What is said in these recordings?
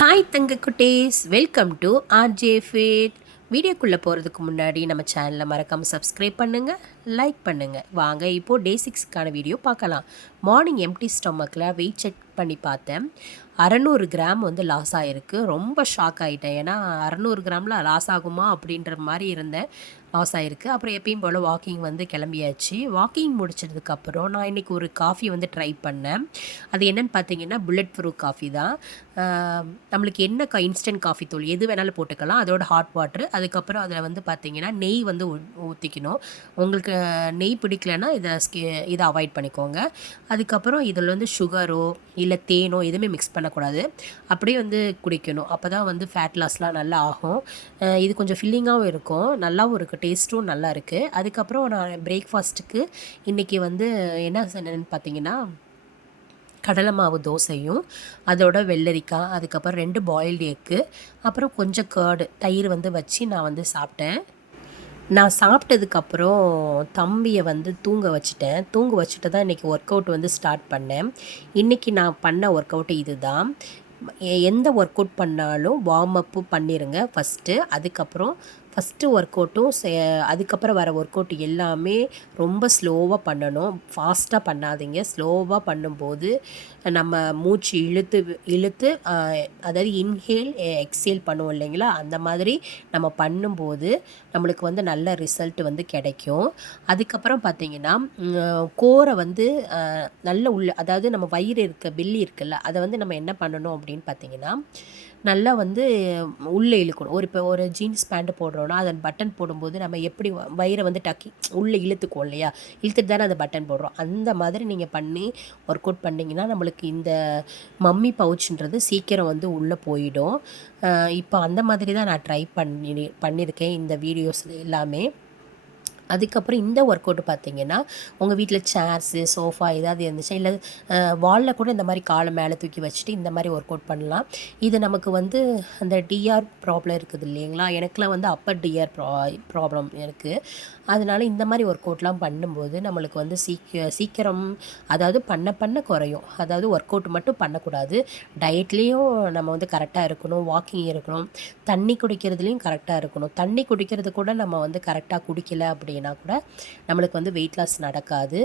Hi தங்க குட்டீஸ், welcome to RJ feet. வீடியோக்குள்ளே போகிறதுக்கு முன்னாடி நம்ம சேனலை மறக்காமல் சப்ஸ்கிரைப் பண்ணுங்கள், லைக் பண்ணுங்கள். வாங்க இப்போது டே 6க்கான வீடியோ பார்க்கலாம். மார்னிங் எம்டி ஸ்டொமக்கில் வெயிட் செக் பண்ணி பார்த்தேன். 600 கிராம் வந்து லாஸ் ஆகிருக்கு. ரொம்ப ஷாக் ஆகிட்டேன். ஏன்னா 600 கிராமில் லாஸ் ஆகுமா அப்படின்ற மாதிரி இருந்தேன். லாஸ் ஆகிருக்கு. அப்புறம் எப்பயும் போல் வாக்கிங் வந்து கிளம்பியாச்சு. வாக்கிங் முடிச்சதுக்கப்புறம் நான் இன்றைக்கி ஒரு காஃபி வந்து ட்ரை பண்ணேன். அது என்னென்னு பார்த்தீங்கன்னா புல்லட் ப்ரூஃப் காஃபி தான். நம்மளுக்கு என்ன இன்ஸ்டன்ட் காஃபி தூள் எது வேணாலும் போட்டுக்கலாம். அதோட ஹாட் வாட்ரு, அதுக்கப்புறம் அதில் வந்து பார்த்திங்கன்னா நெய் வந்து ஊற்றிக்கணும். உங்களுக்கு நெய் பிடிக்கலன்னா இதை அவாய்ட் பண்ணிக்கோங்க. அதுக்கப்புறம் இதில் வந்து சுகரோ இல்லை தேனோ எதுவுமே மிக்ஸ் பண்ணக்கூடாது. அப்படியே வந்து குடிக்கணும். அப்போ தான் வந்து ஃபேட் லாஸ்லாம் நல்லா ஆகும். இது கொஞ்சம் ஃபில்லிங்காகவும் இருக்கும், நல்லாவும் இருக்குது, டேஸ்ட்டும் நல்லா இருக்குது. அதுக்கப்புறம் நான் பிரேக்ஃபாஸ்ட்டுக்கு இன்றைக்கி வந்து என்ன சொன்னேன்னு பார்த்தீங்கன்னா கடலை மாவு தோசையும் அதோட வெள்ளரிக்காய், அதுக்கப்புறம் 2 பாயில்டு எக்கு, அப்புறம் கொஞ்சம் கர்டு தயிர் வந்து வச்சு நான் வந்து சாப்பிட்டேன். நான் சாப்பிட்டதுக்கப்புறம் தம்பியை வந்து தூங்க வச்சுட்டு தான் இன்றைக்கி ஒர்க் அவுட் வந்து ஸ்டார்ட் பண்ணேன். இன்றைக்கி நான் பண்ண ஒர்க் அவுட்டு இது தான். எந்த ஒர்க் அவுட் பண்ணாலும் வார்ம் அப்பு பண்ணிடுங்க அதுக்கப்புறம் ஃபஸ்ட்டு ஒர்க் அவுட்டும் அதுக்கப்புறம் வர ஒர்க் அவுட் எல்லாமே ரொம்ப ஸ்லோவாக பண்ணணும். ஃபாஸ்ட்டாக பண்ணாதீங்க. ஸ்லோவாக பண்ணும்போது நம்ம மூச்சு இழுத்து இழுத்து அதாவது இன்ஹேல் எக்ஸேல் பண்ணுவோம் இல்லைங்களா, அந்த மாதிரி நம்ம பண்ணும்போது நம்மளுக்கு வந்து நல்ல ரிசல்ட் வந்து கிடைக்கும். அதுக்கப்புறம் பார்த்திங்கன்னா கோரை வந்து நல்ல அதாவது நம்ம வயிறு பெல்லி இருக்குல்ல, அதை வந்து நம்ம என்ன பண்ணணும் அப்படின்னு பார்த்திங்கன்னா நல்லா வந்து உள்ளே இழுக்கணும். இப்போ ஒரு ஜீன்ஸ் பேண்ட்டு போடுறோன்னா அதன் பட்டன் போடும்போது நம்ம எப்படி வயிறை வந்து உள்ளே இழுத்துக்குவோம் இல்லையா, இழுத்துட்டு தானே அந்த பட்டன் போடுறோம். அந்த மாதிரி நீங்கள் பண்ணி ஒர்க் அவுட் பண்ணிங்கன்னா நம்மளுக்கு இந்த மம்மி பவுச்சுன்றது சீக்கிரம் வந்து உள்ளே போயிடும். இப்போ அந்த மாதிரி தான் நான் ட்ரை பண்ணியிருக்கேன் இந்த வீடியோஸில் எல்லாமே. அதுக்கப்புறம் இந்த ஒர்க் அவுட் பார்த்திங்கன்னா உங்கள் வீட்டில் சேர்ஸு சோஃபா ஏதாவது இருந்துச்சா, இல்லை வாலில் கூட இந்த மாதிரி காலை மேலே தூக்கி வச்சுட்டு இந்த மாதிரி ஒர்க் அவுட் பண்ணலாம். இது நமக்கு வந்து அந்த டிஆர் ப்ராப்ளம் இருக்குது இல்லைங்களா, எனக்குலாம் வந்து அப்பர் டிஆர் ப்ராப்ளம் இருக்குது. அதனால் இந்த மாதிரி ஒர்க் அவுட்லாம் பண்ணும்போது நம்மளுக்கு வந்து சீக்கிரம் அதாவது பண்ண குறையும். அதாவது ஒர்க் அவுட் மட்டும் பண்ணக்கூடாது, டயட்லேயும் நம்ம வந்து கரெக்டாக இருக்கணும், வாக்கிங் இருக்கணும், தண்ணி குடிக்கிறதுலேயும் கரெக்டாக இருக்கணும். தண்ணி குடிக்கிறது கூட நம்ம வந்து கரெக்டாக குடிக்கல அப்படின்னா கூட நம்மளுக்கு வந்து வெயிட் லாஸ் நடக்காது.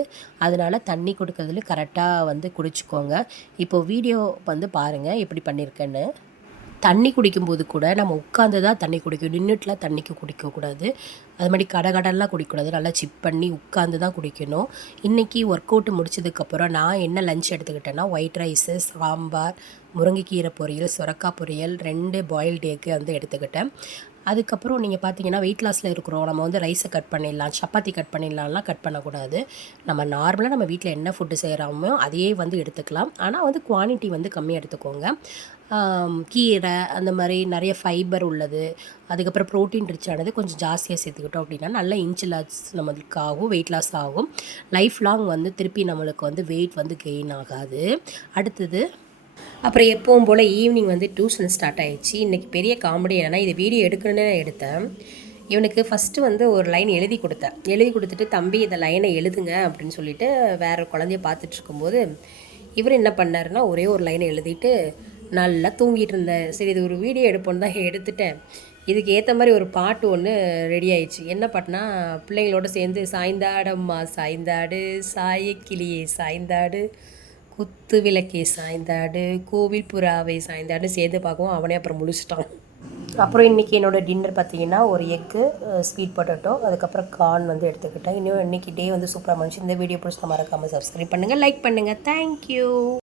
அதனால் தண்ணி குடிக்கிறதுல கரெக்டாக வந்து குடிச்சிக்கோங்க. இப்போது வீடியோ வந்து பாருங்கள் எப்படி பண்ணியிருக்கேன்னு. தண்ணி குடிக்கும்போது கூட நம்ம உட்காந்து தான் தண்ணி குடிக்கணும், நின்றுட்டுலாம் தண்ணிக்கு குடிக்கக்கூடாது. அது மாதிரி கடலாம் குடிக்கக்கூடாது, நல்லா சிப் பண்ணி உட்காந்து தான் குடிக்கணும். இன்றைக்கி ஒர்க் அவுட்டு முடிச்சதுக்கப்புறம் நான் என்ன லஞ்ச் எடுத்துக்கிட்டேன்னா ஒயிட் ரைஸு, சாம்பார், முருங்கைக்கீரை பொரியல், சுரக்காய் பொரியல், 2 பாயில்டு எக்கு வந்து எடுத்துக்கிட்டேன். அதுக்கப்புறம் நீங்கள் பார்த்தீங்கன்னா வெயிட் லாஸில் இருக்கிறோம், நம்ம வந்து ரைஸை கட் பண்ணிடலாம், சப்பாத்தி கட் பண்ணிடலாம்லாம் கட் பண்ணக்கூடாது. நம்ம நார்மலாக நம்ம வீட்டில் என்ன ஃபுட்டு செய்கிறோமோ அதையே வந்து எடுத்துக்கலாம். ஆனால் வந்து குவான்டிட்டி வந்து கம்மியாக எடுத்துக்கோங்க. கீரை அந்த மாதிரி நிறைய ஃபைபர் உள்ளது, அதுக்கப்புறம் ப்ரோட்டீன் ரிச்சானது கொஞ்சம் ஜாஸ்தியாக சேர்த்துக்கிட்டோம் அப்படின்னா நல்ல இன்ச் லாஸ் நம்மளுக்கு ஆகும், வெயிட் லாஸ் ஆகும். லைஃப் லாங் வந்து திருப்பி நம்மளுக்கு வந்து வெயிட் வந்து கெயின் ஆகாது. அடுத்தது அப்புறம் எப்பவும் போல் ஈவினிங் வந்து டியூஷன் ஸ்டார்ட் ஆகிடுச்சு. இன்றைக்கி பெரிய காமெடி என்னென்னா, இது வீடியோ எடுக்கணுன்னு எடுத்தேன். இவனுக்கு ஃபஸ்ட்டு வந்து ஒரு லைன் எழுதி கொடுத்துட்டு தம்பி இந்த லைனை எழுதுங்க அப்படின்னு சொல்லிவிட்டு வேறு குழந்தைய பார்த்துட்ருக்கும்போது இவர் என்ன பண்ணாருன்னா ஒரே ஒரு லைனை எழுதிட்டு நல்லா தூங்கிட்டு இருந்தேன். சரி இது ஒரு வீடியோ எடுப்போன்னு தான் எடுத்துட்டேன். இதுக்கு ஏற்ற மாதிரி ஒரு பாட்டு ஒன்று ரெடி ஆயிடுச்சு. என்ன பாட்டுனா பிள்ளைங்களோட சேர்ந்து சாய்ந்தாடம்மா சாய்ந்தாடு, சாயக்கிளியே சாய்ந்தாடு, குத்து விளக்கே சாய்ந்தாடு, கோவில் புறாவை சாய்ந்தாடு சேர்ந்து பார்க்கவும் அவனே அப்புறம் முடிச்சிட்டான். அப்புறம் இன்றைக்கி என்னோடய டின்னர் பார்த்திங்கன்னா ஒரு எக்கு, ஸ்வீட் பொட்டேட்டோ, அதுக்கப்புறம் கார்ன் வந்து எடுத்துக்கிட்டேன். இன்னும் இன்றைக்கி டே வந்து சூப்பராக இருந்துச்சு. இந்த வீடியோ பிடிச்சா மறக்காமல் சப்ஸ்கிரைப் பண்ணுங்கள், லைக் பண்ணுங்கள். தேங்க்யூ.